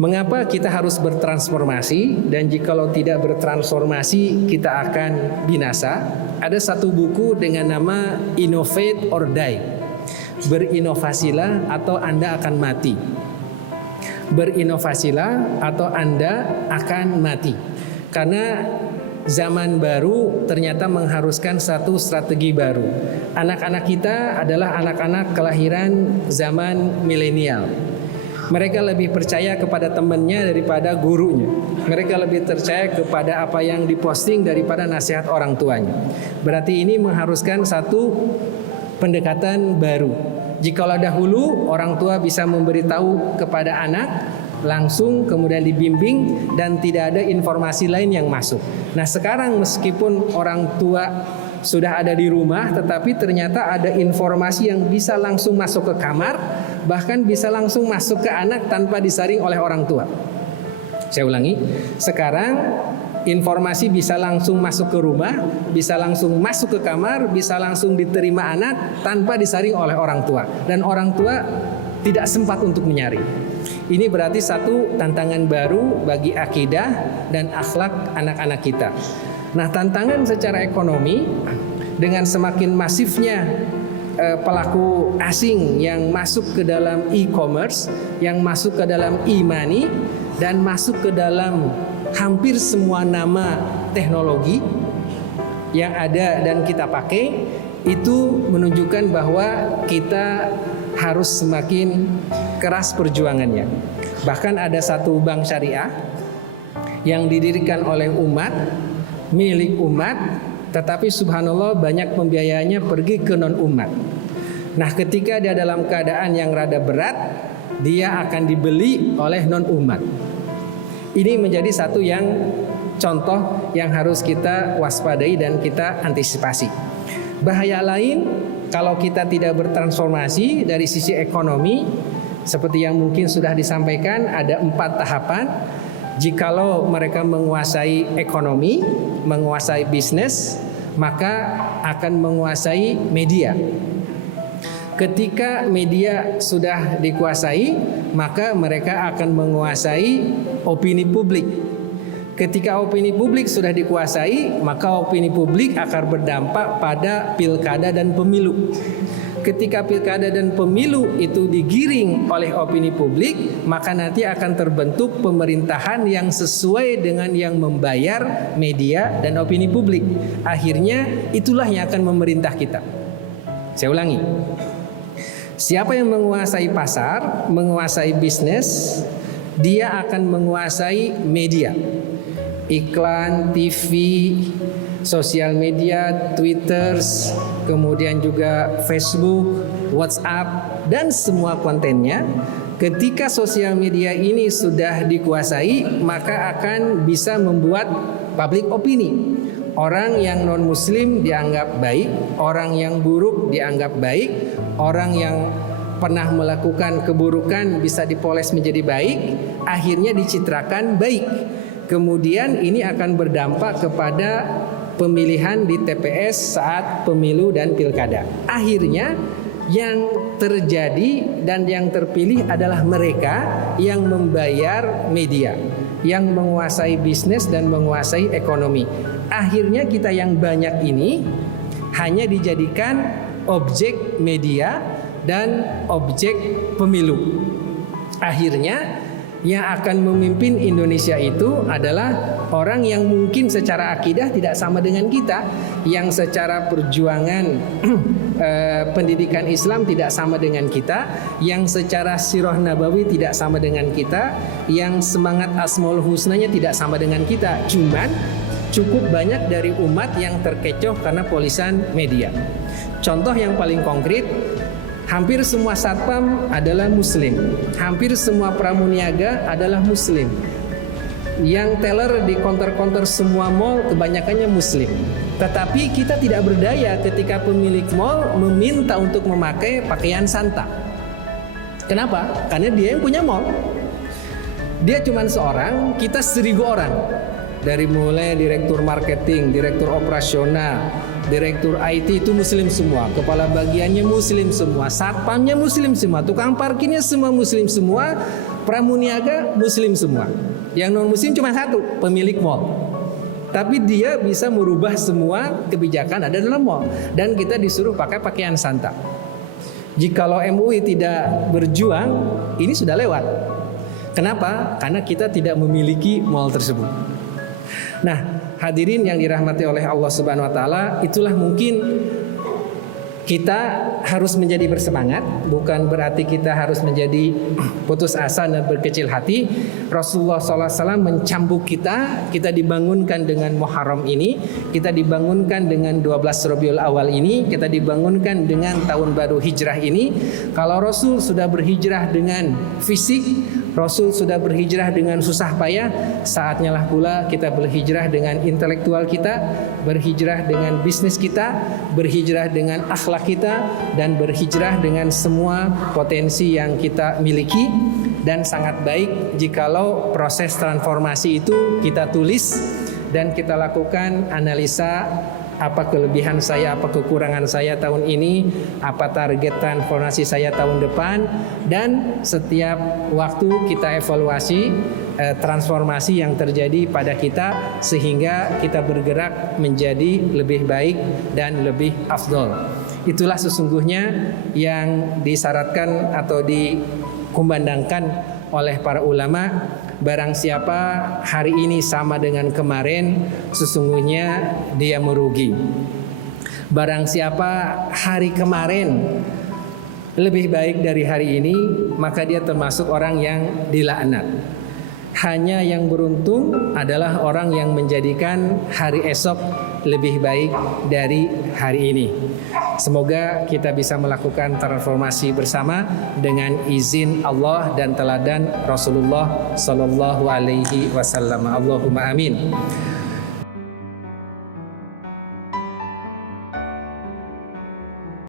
Mengapa kita harus bertransformasi, dan jikalau tidak bertransformasi kita akan binasa? Ada satu buku dengan nama Innovate or Die. Berinovasilah atau Anda akan mati. Berinovasilah atau Anda akan mati. Karena zaman baru ternyata mengharuskan satu strategi baru. Anak-anak kita adalah anak-anak kelahiran zaman milenial. Mereka lebih percaya kepada temannya daripada gurunya. Mereka lebih percaya kepada apa yang diposting daripada nasihat orang tuanya. Berarti ini mengharuskan satu pendekatan baru. Jikalau dahulu orang tua bisa memberitahu kepada anak langsung, kemudian dibimbing dan tidak ada informasi lain yang masuk. Nah sekarang meskipun orang tua sudah ada di rumah, tetapi ternyata ada informasi yang bisa langsung masuk ke kamar, bahkan bisa langsung masuk ke anak tanpa disaring oleh orang tua. Saya ulangi, sekarang informasi bisa langsung masuk ke rumah, bisa langsung masuk ke kamar, bisa langsung diterima anak tanpa disaring oleh orang tua. Dan orang tua tidak sempat untuk menyaring. Ini berarti satu tantangan baru bagi akidah dan akhlak anak-anak kita. Nah, tantangan secara ekonomi dengan semakin masifnya pelaku asing yang masuk ke dalam e-commerce, yang masuk ke dalam e-money, dan masuk ke dalam hampir semua nama teknologi yang ada dan kita pakai, itu menunjukkan bahwa kita harus semakin keras perjuangannya. Bahkan ada satu bank syariah yang didirikan oleh umat, milik umat, tetapi subhanallah banyak pembiayaannya pergi ke non-umat. Nah ketika dia dalam keadaan yang rada berat, dia akan dibeli oleh non-umat. Ini menjadi satu yang contoh yang harus kita waspadai dan kita antisipasi. Bahaya lain kalau kita tidak bertransformasi dari sisi ekonomi, seperti yang mungkin sudah disampaikan, ada 4 tahapan. Jikalau mereka menguasai ekonomi, menguasai bisnis, maka akan menguasai media. Ketika media sudah dikuasai, maka mereka akan menguasai opini publik. Ketika opini publik sudah dikuasai, maka opini publik akan berdampak pada pilkada dan pemilu. Ketika pilkada dan pemilu itu digiring oleh opini publik, maka nanti akan terbentuk pemerintahan yang sesuai dengan yang membayar media dan opini publik. Akhirnya itulah yang akan memerintah kita. Saya ulangi. Siapa yang menguasai pasar, menguasai bisnis, dia akan menguasai media. Iklan, TV, sosial media, Twitter, kemudian juga Facebook, WhatsApp, dan semua kontennya. Ketika sosial media ini sudah dikuasai, maka akan bisa membuat public opini. Orang yang non-muslim dianggap baik, orang yang buruk dianggap baik, orang yang pernah melakukan keburukan bisa dipoles menjadi baik, akhirnya dicitrakan baik. Kemudian ini akan berdampak kepada pemilihan di TPS saat pemilu dan pilkada. Akhirnya yang terjadi dan yang terpilih adalah mereka yang membayar media, yang menguasai bisnis dan menguasai ekonomi. Akhirnya kita yang banyak ini hanya dijadikan objek media dan objek pemilu. Akhirnya yang akan memimpin Indonesia itu adalah orang yang mungkin secara akidah tidak sama dengan kita, yang secara perjuangan pendidikan Islam tidak sama dengan kita, yang secara sirah nabawi tidak sama dengan kita, yang semangat Asmaul Husnanya tidak sama dengan kita. Cuman cukup banyak dari umat yang terkecoh karena polisan media. Contoh yang paling konkret, hampir semua satpam adalah muslim, hampir semua pramuniaga adalah muslim, yang teller di counter-counter semua mall kebanyakannya muslim. Tetapi kita tidak berdaya ketika pemilik mall meminta untuk memakai pakaian santa. Kenapa? Karena dia yang punya mall. Dia cuma seorang, kita 1000 orang. Dari mulai direktur marketing, direktur operasional, direktur IT itu muslim semua, kepala bagiannya muslim semua, satpamnya muslim semua, tukang parkirnya semua muslim semua, pramuniaga muslim semua. Yang non muslim cuma satu, pemilik mall. Tapi dia bisa merubah semua kebijakan ada dalam mall, dan kita disuruh pakai pakaian santa. Jikalau MUI tidak berjuang, ini sudah lewat. Kenapa? Karena kita tidak memiliki mall tersebut. Nah, hadirin yang dirahmati oleh Allah Subhanahu wa taala, itulah mungkin kita harus menjadi bersemangat, bukan berarti kita harus menjadi putus asa dan berkecil hati. Rasulullah SAW mencambuk kita dibangunkan dengan Muharram ini, kita dibangunkan dengan 12 Rabiul Awal ini, kita dibangunkan dengan tahun baru hijrah ini. Kalau Rasul sudah berhijrah dengan fisik, Rasul sudah berhijrah dengan susah payah, saatnya lah pula kita berhijrah dengan intelektual kita, berhijrah dengan bisnis kita, berhijrah dengan akhlak kita, dan berhijrah dengan semua potensi yang kita miliki. Dan sangat baik jikalau proses transformasi itu kita tulis dan kita lakukan analisa, apa kelebihan saya, apa kekurangan saya tahun ini, apa target transformasi saya tahun depan, dan setiap waktu kita evaluasi transformasi yang terjadi pada kita sehingga kita bergerak menjadi lebih baik dan lebih afdol. Itulah sesungguhnya yang disyaratkan atau dikumandangkan oleh para ulama. Barang siapa hari ini sama dengan kemarin, sesungguhnya dia merugi. Barang siapa hari kemarin lebih baik dari hari ini, maka dia termasuk orang yang dilaknat. Hanya yang beruntung adalah orang yang menjadikan hari esok lebih baik dari hari ini. Semoga kita bisa melakukan transformasi bersama dengan izin Allah dan teladan Rasulullah sallallahu alaihi wasallam. Allahumma amin.